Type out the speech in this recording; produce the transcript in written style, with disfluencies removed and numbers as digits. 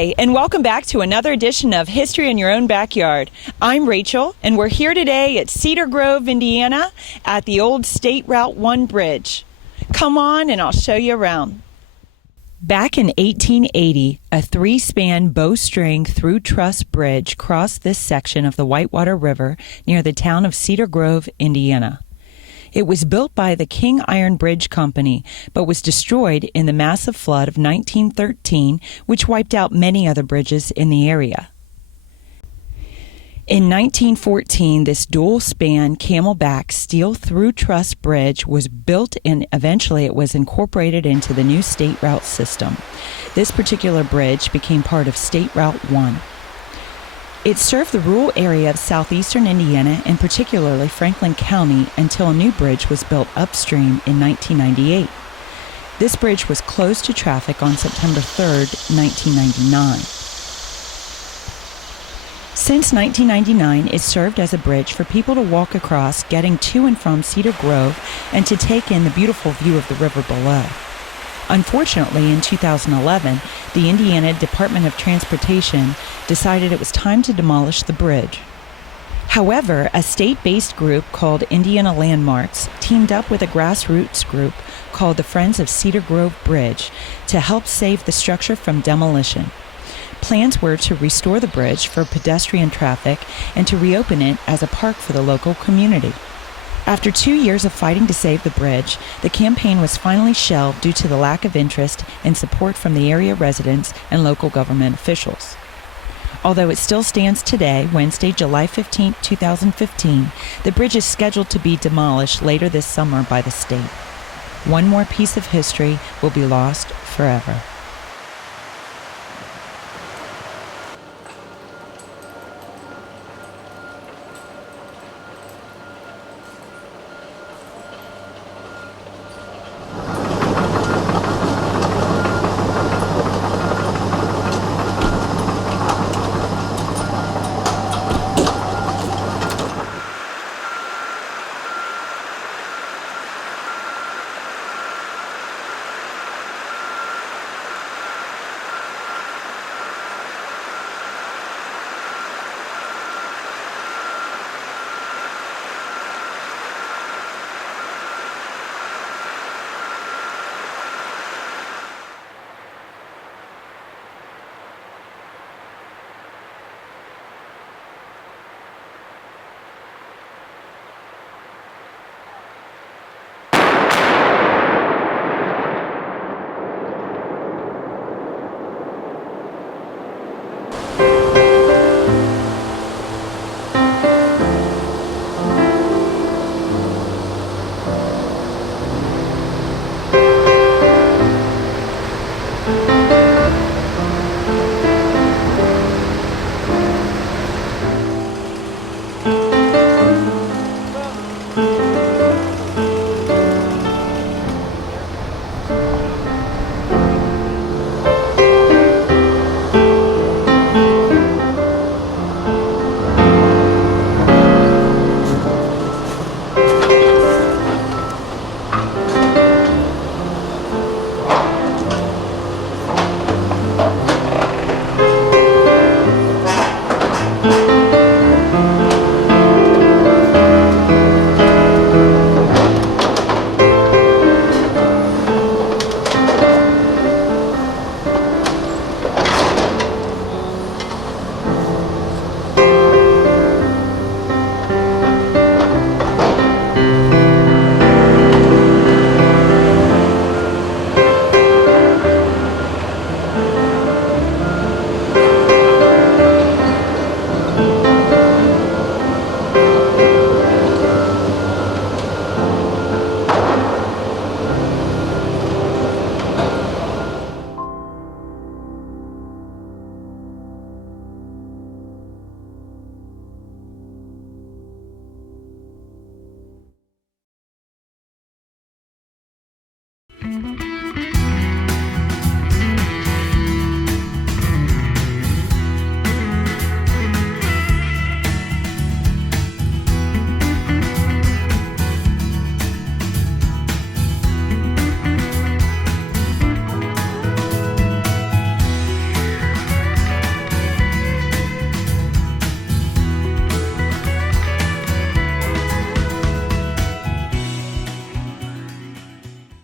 Hi, and welcome back to another edition of History in Your Own Backyard. I'm Rachel, and we're here today at Cedar Grove, Indiana, at the old State Route 1 bridge. Come on, and I'll show you around. Back in 1880, a three-span bowstring through Truss Bridge crossed this section of the Whitewater River near the town of Cedar Grove, Indiana. It was built by the King Iron Bridge Company, but was destroyed in the massive flood of 1913, which wiped out many other bridges in the area. In 1914, this dual-span Camelback steel through Truss Bridge was built, and eventually it was incorporated into the new State Route system. This particular bridge became part of State Route 1. It served the rural area of southeastern Indiana, and particularly Franklin County, until a new bridge was built upstream in 1998. This bridge was closed to traffic on September 3, 1999. Since 1999, it served as a bridge for people to walk across, getting to and from Cedar Grove, and to take in the beautiful view of the river below. Unfortunately, in 2011, the Indiana Department of Transportation decided it was time to demolish the bridge. However, a state-based group called Indiana Landmarks teamed up with a grassroots group called the Friends of Cedar Grove Bridge to help save the structure from demolition. Plans were to restore the bridge for pedestrian traffic and to reopen it as a park for the local community. After 2 years of fighting to save the bridge, the campaign was finally shelved due to the lack of interest and support from the area residents and local government officials. Although it still stands today, Wednesday, July 15, 2015, the bridge is scheduled to be demolished later this summer by the state. One more piece of history will be lost forever.